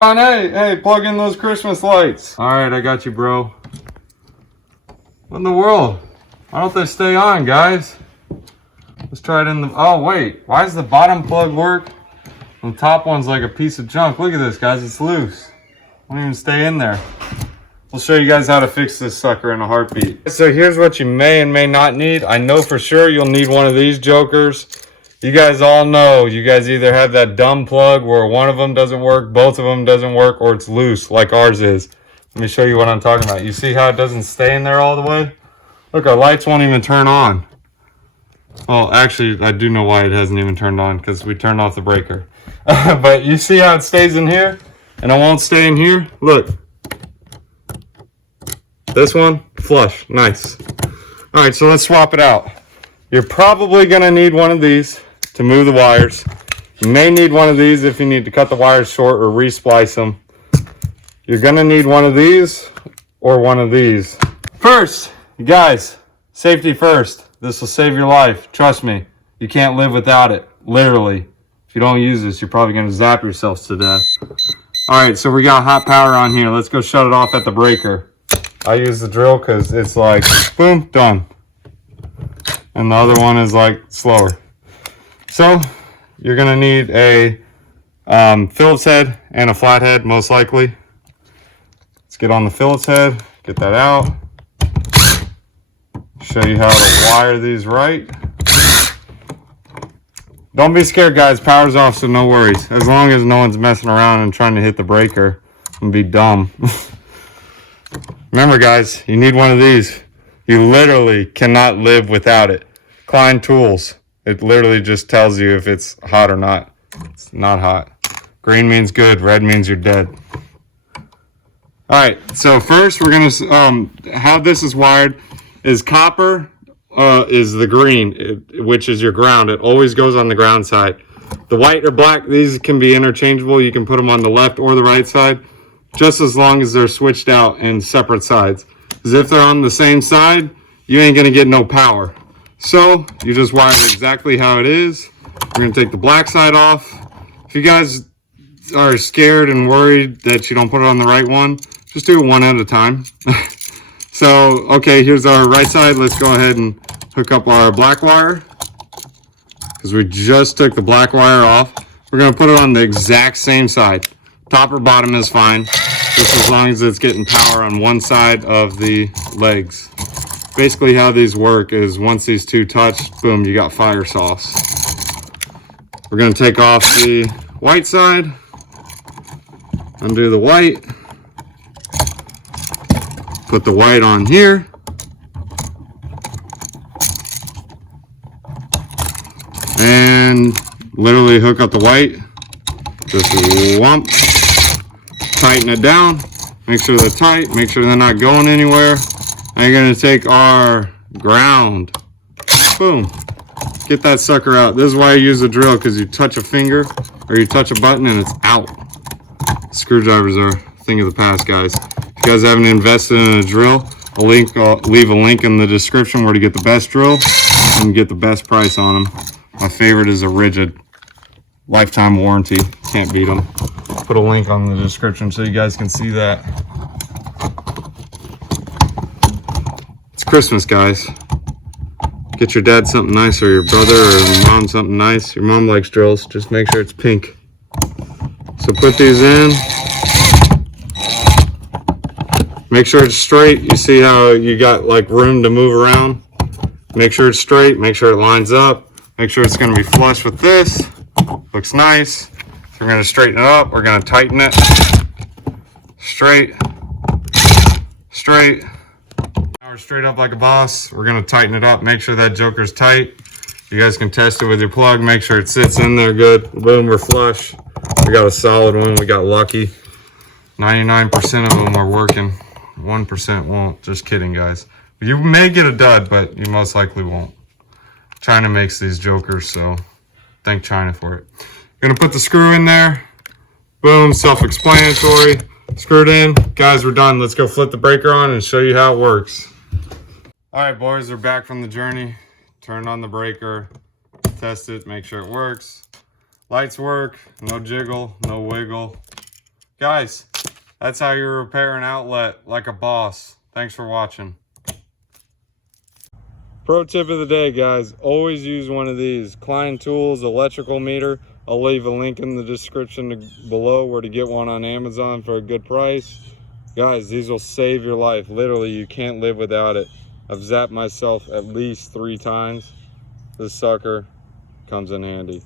Hey, plug in those Christmas lights. All right, I got you, bro. What in the world? Why don't they stay on, guys? Let's try it in the, oh wait, why does the bottom plug work? The top one's like a piece of junk. Look at this, guys, it's loose. Won't even stay in there. We'll show you guys how to fix this sucker in a heartbeat. So here's what you may and may not need. I know for sure you'll need one of these jokers. You guys all know, you guys either have that dumb plug where one of them doesn't work, both of them doesn't work, or it's loose like ours is. Let me show you what I'm talking about. You see how it doesn't stay in there all the way? Look, our lights won't even turn on. Well, actually, I do know why it hasn't even turned on, because we turned off the breaker. But you see how it stays in here, and it won't stay in here? Look. This one, flush, nice. All right, so let's swap it out. You're probably gonna need one of these to move the wires. You may need one of these if you need to cut the wires short or re-splice them. You're gonna need one of these or one of these. First, you guys, safety first. This will save your life. Trust me, you can't live without it, literally. If you don't use this, you're probably gonna zap yourselves to death. All right, so we got hot power on here. Let's go shut it off at the breaker. I use the drill because it's like, boom, done. And the other one is like slower. So you're gonna need a Phillips head and a flathead, most likely. Let's get on the Phillips head, get that out. Show you how to wire these right. Don't be scared, guys. Power's off, so no worries. As long as no one's messing around and trying to hit the breaker and be dumb. Remember, guys, you need one of these. You literally cannot live without it. Klein Tools. It literally just tells you if it's hot or not. It's not hot. Green means good. Red means you're dead. All right. So first, we're gonna how this is wired is copper is the green, which is your ground. It always goes on the ground side. The white or black, these can be interchangeable. You can put them on the left or the right side, just as long as they're switched out in separate sides. Because if they're on the same side, you ain't gonna get no power. So you just wire it exactly how it is. We're gonna take the black side off. If you guys are scared and worried that you don't put it on the right one, just do it one at a time. So, okay, here's our right side. Let's go ahead and hook up our black wire, because we just took the black wire off. We're gonna put it on the exact same side. Top or bottom is fine, just as long as it's getting power on one side of the legs. Basically how these work is once these two touch, boom, you got fire sauce. We're gonna take off the white side, undo the white, put the white on here, and literally hook up the white, just whomp, tighten it down, make sure they're tight, make sure they're not going anywhere. And you're gonna take our ground, boom, get that sucker out. This is why I use the drill, because you touch a finger or you touch a button and it's out. Screwdrivers are a thing of the past, guys. If you guys haven't invested in a drill, I'll leave a link in the description where to get the best drill and get the best price on them. My favorite is a Rigid, lifetime warranty, can't beat them. Put a link on the description so you guys can see that. It's Christmas, guys. Get your dad something nice, or your brother or your mom something nice. Your mom likes drills, just make sure it's pink. So put these in. Make sure it's straight. You see how you got like room to move around? Make sure it's straight, make sure it lines up. Make sure it's gonna be flush with this. Looks nice. So we're gonna straighten it up, we're gonna tighten it. Straight, straight. Now we're straight up like a boss. We're gonna tighten it up, make sure that joker's tight. You guys can test it with your plug, make sure it sits in there good. Boom, we're flush. We got a solid one, we got lucky. 99% of them are working. 1% won't. Just kidding, guys. You may get a dud, but you most likely won't. China makes these jokers, so thank China for it. Gonna put the screw in there. Boom, self-explanatory. Screwed in. Guys, we're done. Let's go flip the breaker on and show you how it works. All right, boys, we're back from the journey. Turned on the breaker, test it, make sure it works. Lights work, no jiggle, no wiggle. Guys, that's how you repair an outlet like a boss. Thanks for watching. Pro tip of the day, guys, always use one of these. Klein Tools electrical meter. I'll leave a link in the description below where to get one on Amazon for a good price. Guys, these will save your life. Literally, you can't live without it. I've zapped myself at least 3 times. This sucker comes in handy.